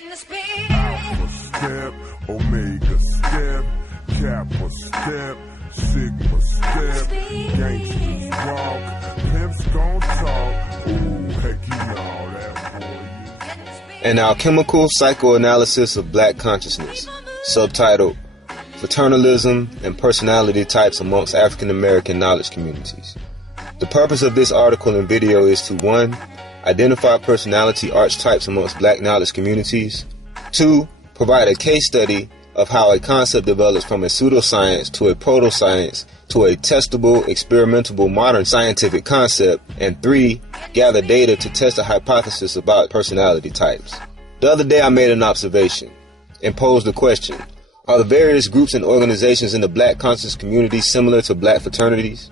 Alpha step, omega step, kappa step, sigma step, gangsters walk, pimps gon' talk, ooh, heck you know that boy. An alchemical psychoanalysis of black consciousness, subtitled Fraternalism and Personality Types Amongst African American Knowledge Communities. The purpose of this article and video is to 1. Identify personality archetypes amongst black knowledge communities. 2. Provide a case study of how a concept develops from a pseudoscience to a proto-science to a testable, experimentable, modern scientific concept. And 3. Gather data to test a hypothesis about personality types. The other day I made an observation and posed the question, are the various groups and organizations in the black conscious community similar to black fraternities?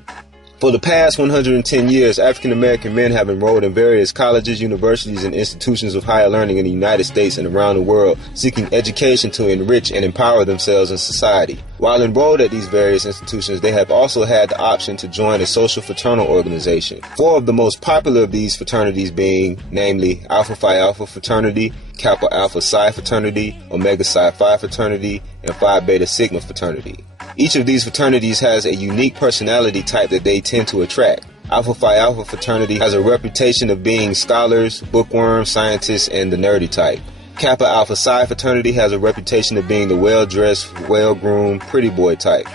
For the past 110 years, African American men have enrolled in various colleges, universities, and institutions of higher learning in the United States and around the world, seeking education to enrich and empower themselves in society. While enrolled at these various institutions, they have also had the option to join a social fraternal organization. 4 of the most popular of these fraternities being, namely, Alpha Phi Alpha Fraternity, Kappa Alpha Psi Fraternity, Omega Psi Phi Fraternity, and Phi Beta Sigma Fraternity. Each of these fraternities has a unique personality type that they tend to attract. Alpha Phi Alpha Fraternity has a reputation of being scholars, bookworms, scientists, and the nerdy type. Kappa Alpha Psi Fraternity has a reputation of being the well-dressed, well-groomed, pretty boy type.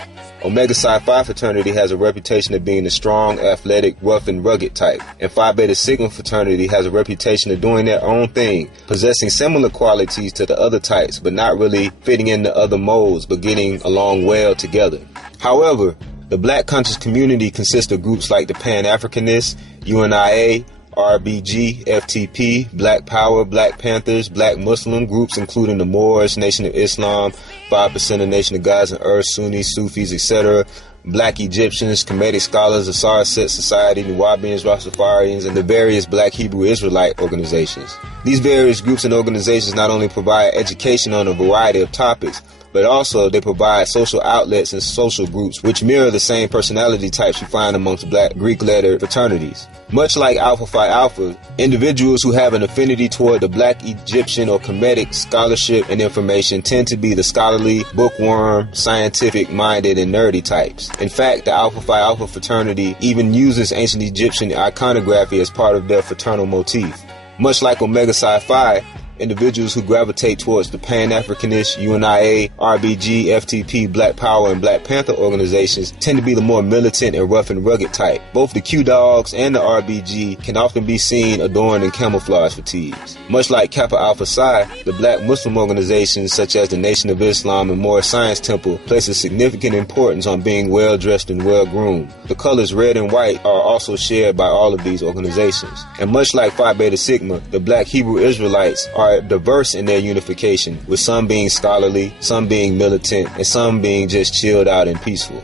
Omega Psi Phi Fraternity has a reputation of being the strong, athletic, rough, and rugged type. And Phi Beta Sigma Fraternity has a reputation of doing their own thing, possessing similar qualities to the other types, but not really fitting into other molds, but getting along well together. However, the black conscious community consists of groups like the Pan-Africanists, UNIA, RBG, FTP, Black Power, Black Panthers, Black Muslim groups including the Moors, Nation of Islam, 5% of Nation of Gods and Earth, Sunnis, Sufis, etc., Black Egyptians, Kemetic Scholars, the Sarset Society, Nuwabians, Rastafarians, and the various Black Hebrew Israelite organizations. These various groups and organizations not only provide education on a variety of topics, but also they provide social outlets and social groups which mirror the same personality types you find amongst black Greek-lettered fraternities. Much like Alpha Phi Alpha, individuals who have an affinity toward the black Egyptian or Kemetic scholarship and information tend to be the scholarly, bookworm, scientific-minded, and nerdy types. In fact, the Alpha Phi Alpha fraternity even uses ancient Egyptian iconography as part of their fraternal motif. Much like Omega Psi Phi, individuals who gravitate towards the Pan-Africanist, UNIA, RBG, FTP, Black Power, and Black Panther organizations tend to be the more militant and rough and rugged type. Both the Q-Dogs and the RBG can often be seen adorned in camouflage fatigues. Much like Kappa Alpha Psi, the black Muslim organizations such as the Nation of Islam and Moorish Science Temple place a significant importance on being well-dressed and well-groomed. The colors red and white are also shared by all of these organizations. And much like Phi Beta Sigma, the black Hebrew Israelites are diverse in their unification, with some being scholarly, some being militant, and some being just chilled out and peaceful.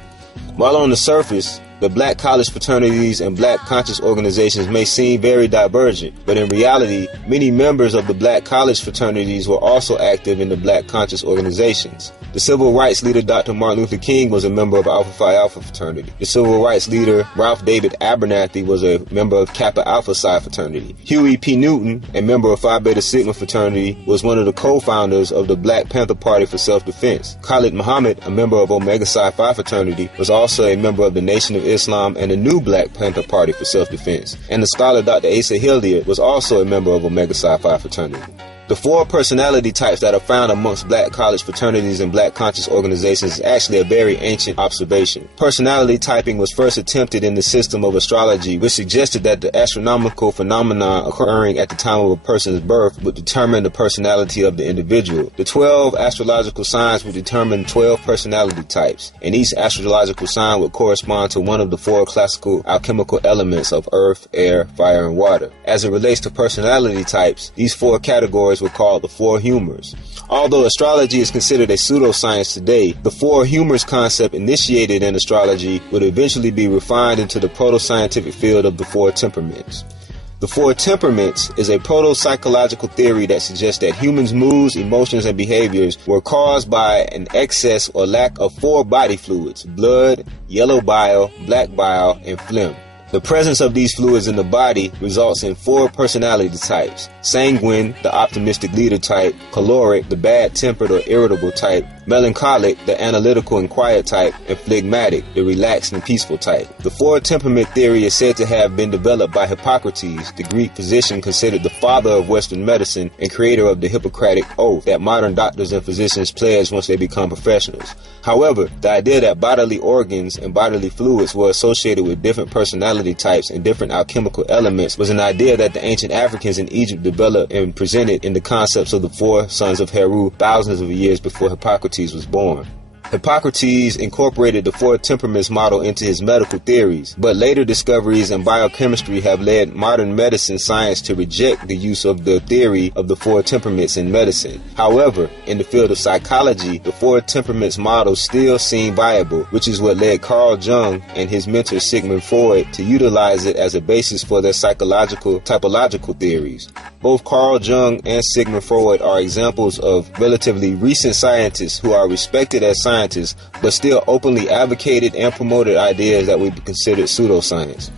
While on the surface, the black college fraternities and black conscious organizations may seem very divergent, but in reality, many members of the black college fraternities were also active in the black conscious organizations. The civil rights leader Dr. Martin Luther King was a member of Alpha Phi Alpha fraternity. The civil rights leader Ralph David Abernathy was a member of Kappa Alpha Psi fraternity. Huey P. Newton, a member of Phi Beta Sigma fraternity, was one of the co-founders of the Black Panther Party for Self-Defense. Khalid Muhammad, a member of Omega Psi Phi fraternity, was also a member of the Nation of Islam and the new Black Panther Party for Self-Defense. And the scholar Dr. Asa Hilliard was also a member of Omega Psi Phi fraternity. The 4 personality types that are found amongst black college fraternities and black conscious organizations is actually a very ancient observation. Personality typing was first attempted in the system of astrology, which suggested that the astronomical phenomena occurring at the time of a person's birth would determine the personality of the individual. The 12 astrological signs would determine 12 personality types, and each astrological sign would correspond to one of the 4 classical alchemical elements of earth, air, fire, and water. As it relates to personality types, these 4 categories were called the 4 humors. Although astrology is considered a pseudoscience today, the 4 humors concept initiated in astrology would eventually be refined into the proto-scientific field of the 4 temperaments. The 4 temperaments is a proto-psychological theory that suggests that humans' moods, emotions, and behaviors were caused by an excess or lack of 4 body fluids: blood, yellow bile, black bile, and phlegm. The presence of these fluids in the body results in 4 personality types: sanguine, the optimistic leader type; choleric, the bad-tempered or irritable type; melancholic, the analytical and quiet type; and phlegmatic, the relaxed and peaceful type. The 4 temperament theory is said to have been developed by Hippocrates, the Greek physician considered the father of Western medicine and creator of the Hippocratic Oath that modern doctors and physicians pledge once they become professionals. However, the idea that bodily organs and bodily fluids were associated with different personality types and different alchemical elements was an idea that the ancient Africans in Egypt developed and presented in the concepts of the 4 sons of Heru thousands of years before Hippocrates was born. Hippocrates incorporated the 4 temperaments model into his medical theories, but later discoveries in biochemistry have led modern medicine science to reject the use of the theory of the 4 temperaments in medicine. However, in the field of psychology, the 4 temperaments model still seem viable, which is what led Carl Jung and his mentor Sigmund Freud to utilize it as a basis for their psychological typological theories. Both Carl Jung and Sigmund Freud are examples of relatively recent scientists who are respected as scientists, but still openly advocated and promoted ideas that would be considered pseudoscience.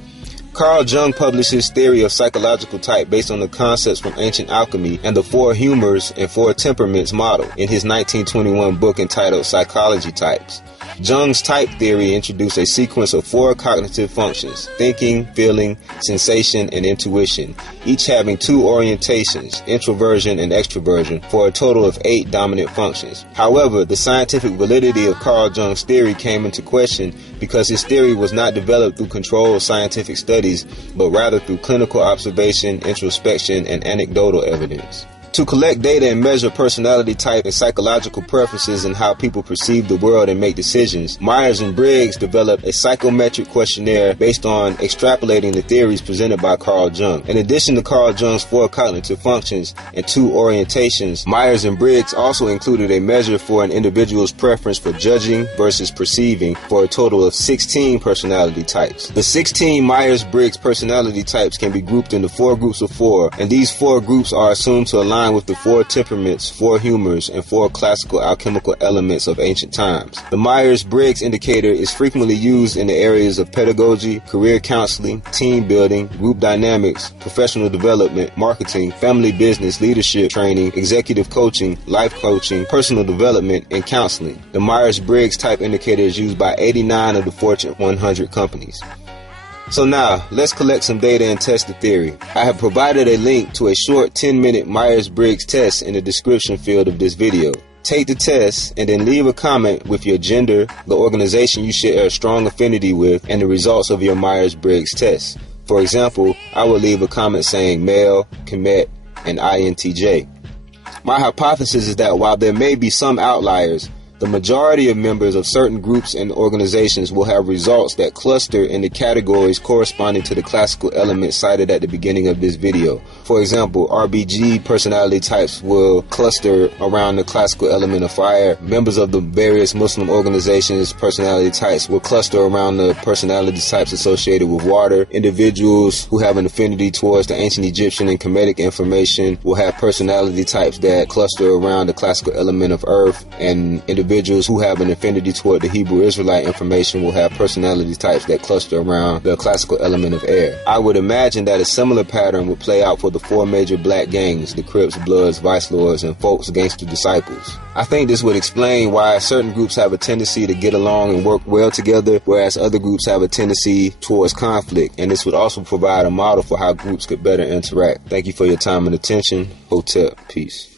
Carl Jung published his theory of psychological type based on the concepts from ancient alchemy and the 4 humors and 4 temperaments model in his 1921 book entitled Psychology Types. Jung's type theory introduced a sequence of 4 cognitive functions: thinking, feeling, sensation, and intuition, each having 2 orientations, introversion and extroversion, for a total of 8 dominant functions. However, the scientific validity of Carl Jung's theory came into question because his theory was not developed through controlled scientific studies, but rather through clinical observation, introspection, and anecdotal evidence. To collect data and measure personality type and psychological preferences and how people perceive the world and make decisions, Myers-Briggs developed a psychometric questionnaire based on extrapolating the theories presented by Carl Jung. In addition to Carl Jung's 4 cognitive functions and 2 orientations, Myers-Briggs also included a measure for an individual's preference for judging versus perceiving for a total of 16 personality types. The 16 Myers-Briggs personality types can be grouped into 4 groups of 4, and these 4 groups are assumed to align with the 4 temperaments, 4 humors, and 4 classical alchemical elements of ancient times. The Myers-Briggs indicator is frequently used in the areas of pedagogy, career counseling, team building, group dynamics, professional development, marketing, family business, leadership training, executive coaching, life coaching, personal development, and counseling. The Myers-Briggs type indicator is used by 89 of the Fortune 100 companies. So now, let's collect some data and test the theory. I have provided a link to a short 10-minute Myers-Briggs test in the description field of this video. Take the test and then leave a comment with your gender, the organization you share a strong affinity with, and the results of your Myers-Briggs test. For example, I will leave a comment saying male, Kemet, and INTJ. My hypothesis is that while there may be some outliers, the majority of members of certain groups and organizations will have results that cluster in the categories corresponding to the classical elements cited at the beginning of this video. For example, RBG personality types will cluster around the classical element of fire. Members of the various Muslim organizations' personality types will cluster around the personality types associated with water. Individuals who have an affinity towards the ancient Egyptian and Kemetic information will have personality types that cluster around the classical element of earth, and individuals who have an affinity toward the Hebrew Israelite information will have personality types that cluster around the classical element of air. I would imagine that a similar pattern would play out for the 4 major black gangs, the Crips, Bloods, Vice Lords, and Folks Gangster Disciples. I think this would explain why certain groups have a tendency to get along and work well together, whereas other groups have a tendency towards conflict, and this would also provide a model for how groups could better interact. Thank you for your time and attention. Hotep. Peace.